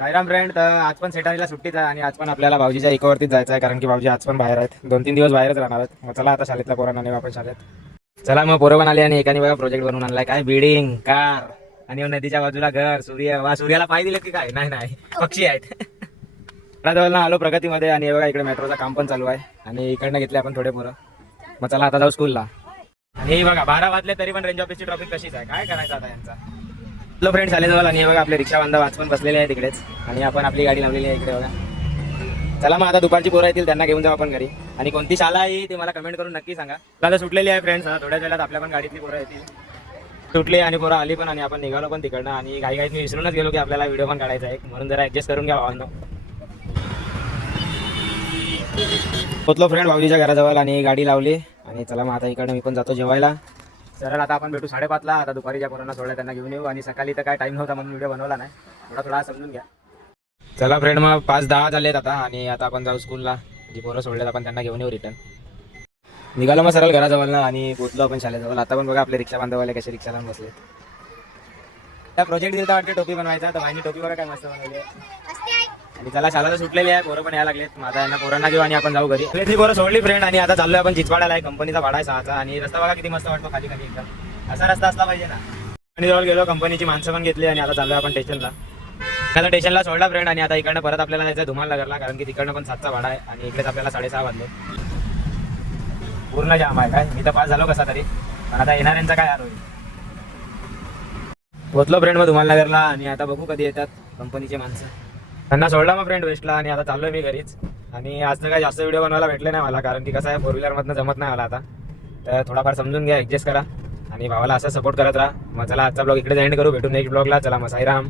Sairam friend, तर आज पण सेटारीला सुट्टीच आहे आणि आज पण आपल्याला भाऊजीच्या इकोवरतीच जायचं आहे, कारण की भाऊजी आज पण बाहेर आहेत. 2-3 दिवस बाहेरच राहणार आहेत. मग चला आता शाळेतल्या पोरांना नेऊ आपण शाळेत. चला मग पोरं पण आली आणि एकाने बघा प्रोजेक्ट बनवून आणलाय, काय बिल्डिंग कार आणि नदीच्या बाजूला घर. सूर्याला पाय दिले की काय? नाही नाही, पक्षी आहेत. जवळ आलो प्रगतीमध्ये आणि हे बघा इकडे मेट्रोचं काम पण चालू आहे आणि इकडनं घेतले आपण थोडे पोरं. मग चला आता जाऊ स्कूलला. आणि हे बघा 12 वाजले तरी पण रेंज ऑफिसची ट्रॉफिक कशीच आहे. काय करायचं आता यांचा. हॅलो फ्रेंड, शाळेजवळ आणि हे बघा आपले रिक्षा बांधव आज पण बसलेले आहे तिकडेच आणि आपण आपली गाडी लावलेली आहे इकडे बघा. चला मग आता दुपारची पोरं येतील, त्यांना घेऊन जाऊ आपण घरी. आणि कोणती शाळा आहे ते मला कमेंट करून नक्की सांगा. आता सुटलेली आहे फ्रेंड्स, थोड्याच वेळात आपल्या पण गाडीतली पोरं येतील. सुटली आणि पोरं आली पण आणि आपण निघालो पण तिकडनं. आणि घाई घाईत मी विसरूनच गेलो की आपल्याला व्हिडिओ पण काढायचा आहे, म्हणून जरा ऍडजस्ट करून घ्या भावांनो. पोचलो फ्रेंड भाऊजीच्या घराजवळ आणि गाडी लावली आणि चला मग आता इकडे मी पण जातो जेवायला. सरळ आता आपण भेटू 5:30ला. आता दुपारी ज्या पोरांना सोडलं त्यांना घेऊन येऊ. आणि सकाळी तर काय टाइम नव्हता म्हणून व्हिडिओ बनवला नाही, थोडा समजून घ्या. चला फ्रेंड, मग 5:10 झालेत आता आणि आता आपण जाऊ स्कूलला. जी पोरं सोडलेत आपण त्यांना घेऊन येऊ रिटर्न. निघालो मग सरळ घराजवळ आणि पोचलो आपण शाळेजवळ. आता पण बघा आपले रिक्षा बांधवले कसे रिक्षा लावून बसले. त्या प्रोजेक्ट दिला वाटते टोपी बनवायचा, तर भाईनी टोपी बघा काय मस्त बनवली आहे. आणि चला शाळा तर सुटलेली आहे, पोरं पण यायला लागलेत. मग आता यांना पोरांना घेऊ आणि आपण जाऊ घरी. ती पोरं सोडली फ्रेंड आणि आता चाललोय आपण चिचवाड्याला आहे. कंपनीचा भाडा आहे 6चा आणि रस्ता बघा किती मस्त वाटतो, खाली खाली एकदम असा रस्ता असला पाहिजे ना. आणि जवळ गेलो, कंपनीची माणसं पण घेतली आणि आता चाललोय आपण स्टेशनला. आता स्टेशनला सोडला फ्रेंड आणि आता इकडनं परत आपल्याला जायचं धुमालनगरला, कारण की तिकडनं पण 7चा भाडा आहे आणि इकडेच आपल्याला 6:30 वाजले. पूर्ण जाम आहे. काय मी तर पास झालो कसा तरी, पण आता येणाऱ्यांचा काय हाल होईल. पोचलो फ्रेंड मग धुमालनगरला आणि आता बघू कधी येतात कंपनीचे माणसं. त्यांना सोडला मग फ्रेंड वेस्टला आणि आता चाललोय मी घरीच. आणि आज तर काय जास्त व्हिडिओ बनवायला भेटले नाही मला, कारण की कसं आहे 4 व्हीलरमधनं जमत नाही मला आता. तर थोडाफार समजून घ्या, ॲडजस्ट करा आणि भावाला असं सपोर्ट करत राहा. मग चला आजचा ब्लॉग इकडे एंड करू, भेटू नेक्स्ट ब्लॉगला. चला मग साईराम.